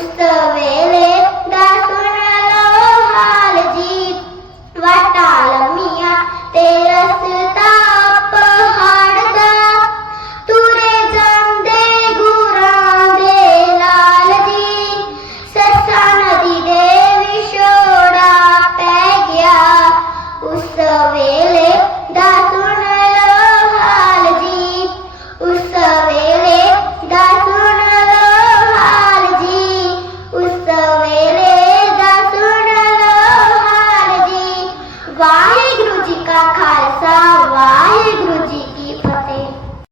gusto.